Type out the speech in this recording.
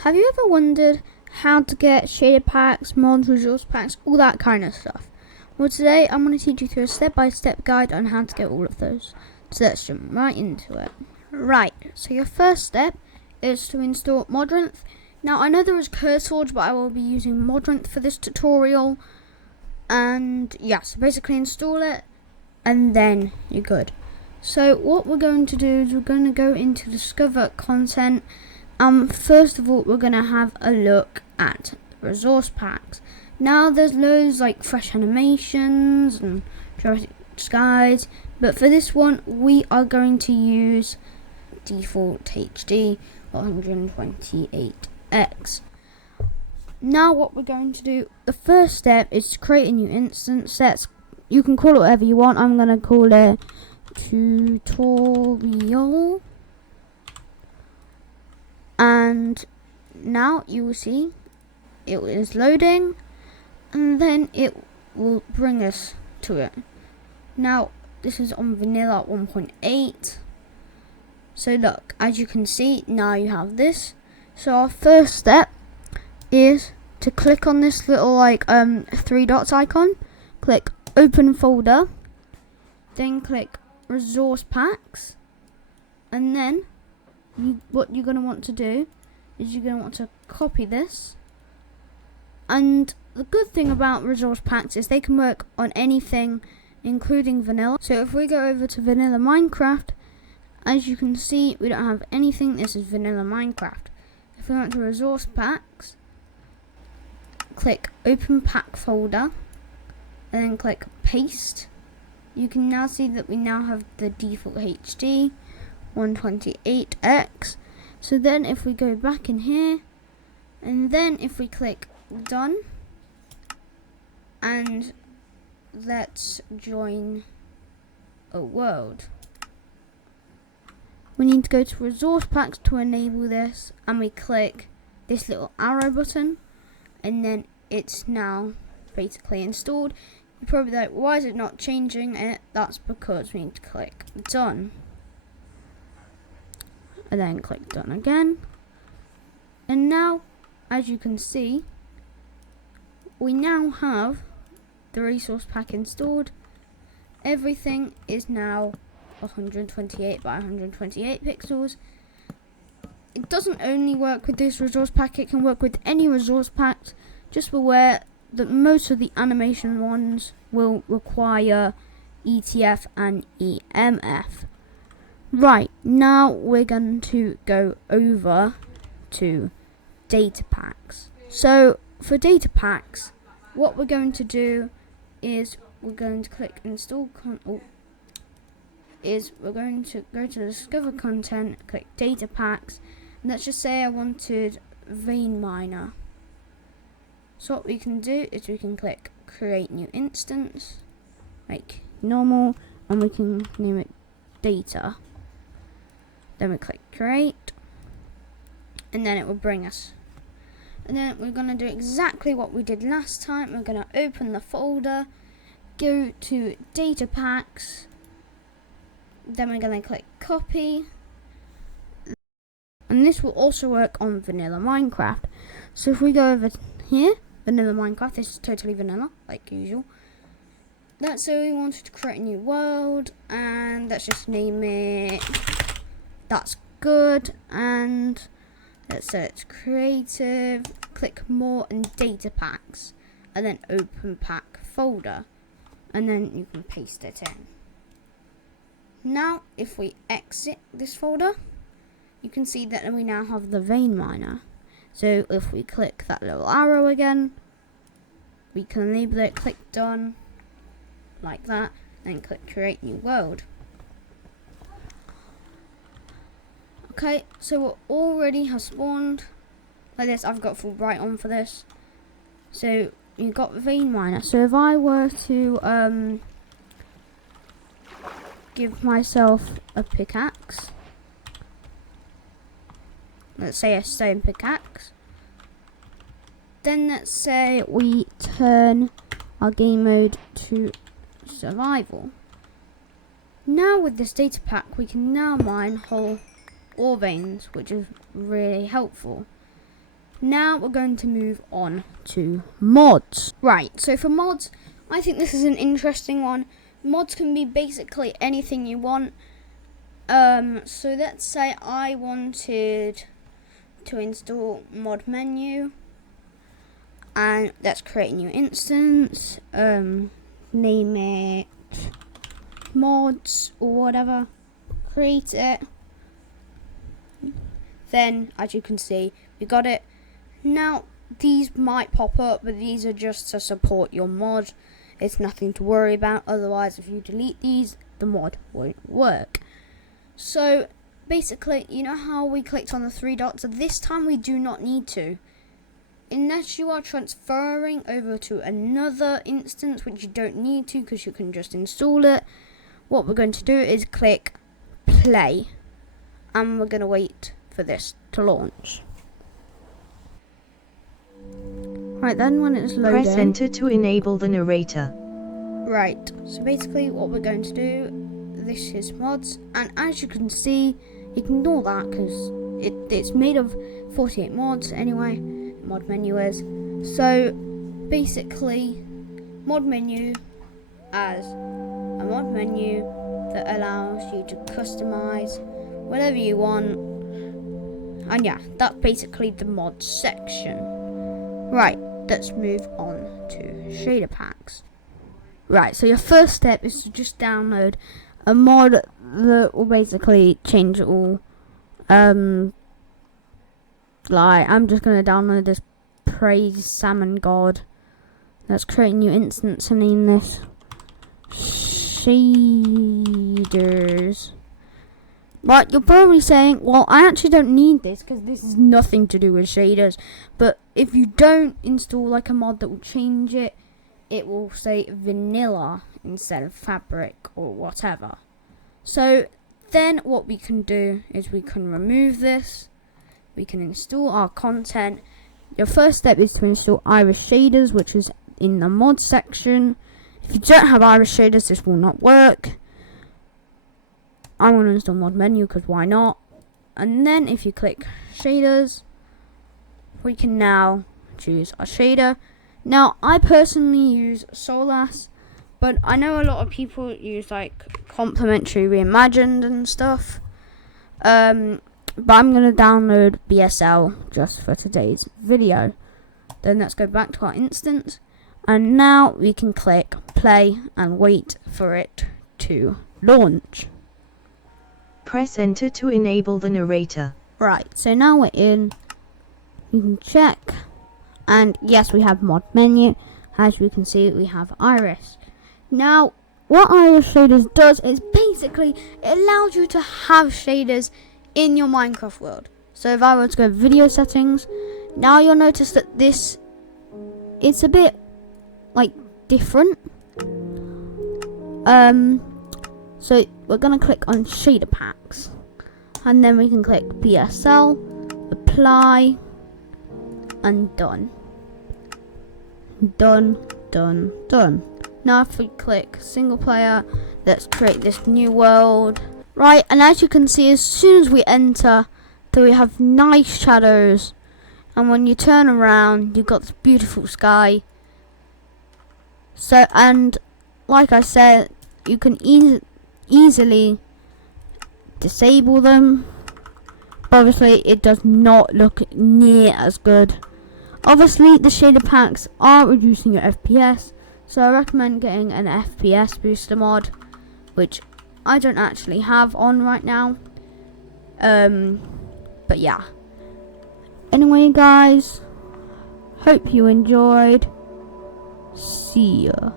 Have you ever wondered how to get shader packs, mods, resource packs, all that kind of stuff? Well, today I'm going to teach you through a step-by-step guide on how to get all of those. So let's jump right into it. Right, so your first step is to install Modrinth. Now, I know there is CurseForge, but I will be using Modrinth for this tutorial. And yeah, so basically install it, and then you're good. So what we're going to do is we're going to go into Discover Content. First of all, we're going to have a look at resource packs. Now, there's loads like Fresh Animations and Jurassic Skies, but for this one, we are going to use Default HD 128X. Now, what we're going to do, the first step is to create a new instance. You can call it whatever you want. I'm going to call it Tutorial. And now you will see it is loading, and then it will bring us to it. Now this is on vanilla 1.8. So look, as you can see, now you have this. So our first step is to click on this little three dots icon, click open folder, then click resource packs, and then what you're going to want to do is you're going to want to copy this. And the good thing about resource packs is they can work on anything, including vanilla. So if we go over to vanilla Minecraft, as you can see, we don't have anything. This is vanilla Minecraft. If we went to resource packs, click open pack folder, and then click paste, you can now see that we now have the default HD 128X. So then if we go back in here, and then if we click done, and let's join a world, we need to go to resource packs to enable this, and we click this little arrow button, and then it's now basically installed. You're probably like, why is it not changing it? That's because we need to click done, and then click done again. And now, as you can see, we now have the resource pack installed. Everything is now 128 by 128 pixels. It doesn't only work with this resource pack, it can work with any resource pack. Just beware that most of the animation ones will require ETF and EMF. Right, now we're going to go over to data packs. So for data packs, what we're going to do is we're going to click install we're going to go to Discover Content, click data packs, and let's just say I wanted Vein Miner. So what we can do is we can click create new instance like normal, and we can name it data. Then we click create, and then it will bring us. And then we're going to do exactly what we did last time. We're going to open the folder, go to data packs, then we're going to click copy. And this will also work on vanilla Minecraft. So if we go over here, vanilla Minecraft, this is totally vanilla, like usual. Let's say we wanted to create a new world, and let's just name it, that's good, and let's say it's creative, click more and data packs, and then open pack folder, and then you can paste it in. Now if we exit this folder, you can see that we now have the Vein Miner. So if we click that little arrow again, we can enable it, click done, like that, and click create new world. Okay, so it already has spawned like this. I've got Fulbright on for this. So you've got Vein Miner. So if I were to give myself a pickaxe, let's say a stone pickaxe, then let's say we turn our game mode to survival. Now with this data pack, we can now mine whole ore veins, which is really helpful. Now we're going to move on to mods. Right, so for mods, I think this is an interesting one. Mods can be basically anything you want. So let's say I wanted to install mod menu, and let's create a new instance. Name it mods or whatever. Create it. Then, as you can see, we got it. Now, these might pop up, but these are just to support your mod. It's nothing to worry about. Otherwise, if you delete these, the mod won't work. So, basically, you know how we clicked on the 3 dots? So this time we do not need to. Unless you are transferring over to another instance, which you don't need to because you can just install it. What we're going to do is click play. And we're going to wait for this to launch. Right, then when it's loading, press enter to enable the narrator. Right, so basically what we're going to do, this is mods, and as you can see, ignore that because it's made of 48 mods anyway, mod menu is. So basically, mod menu as a mod menu that allows you to customize whatever you want, and yeah, that's basically the mod section. Right, let's move on to shader packs. Right, so your first step is to just download a mod that will basically change it all. Like, I'm just going to download this Praise Salmon God. Let's create a new instance and name this Shaders. Right, you're probably saying, well, I actually don't need this because this is nothing to do with shaders. But if you don't install like a mod that will change it, it will say vanilla instead of fabric or whatever. So then what we can do is we can remove this. We can install our content. Your first step is to install Iris Shaders, which is in the mod section. If you don't have Iris Shaders, this will not work. I want to install mod menu because why not? And then if you click shaders, we can now choose our shader. Now I personally use Solas, but I know a lot of people use like Complementary Reimagined and stuff. But I'm going to download BSL just for today's video. Then let's go back to our instance, and now we can click play and wait for it to launch. Press enter to enable the narrator. Right, so now we're in. You can check, and yes, we have mod menu. As we can see, we have Iris. Now, what Iris Shaders does is basically it allows you to have shaders in your Minecraft world. So if I were to go video settings, now you'll notice that this, it's a bit like different. So we're going to click on shader packs, and then we can click BSL, apply, and done. Done. Now if we click single player, let's create this new world. Right, and as you can see, as soon as we enter, that we have nice shadows, and when you turn around, you've got this beautiful sky. So, and like I said, you can easily disable them. Obviously, it does not look near as good. Obviously, the shader packs are reducing your FPS, so I recommend getting an FPS booster mod, which I don't actually have on right now. But yeah. Anyway, guys, hope you enjoyed. See ya.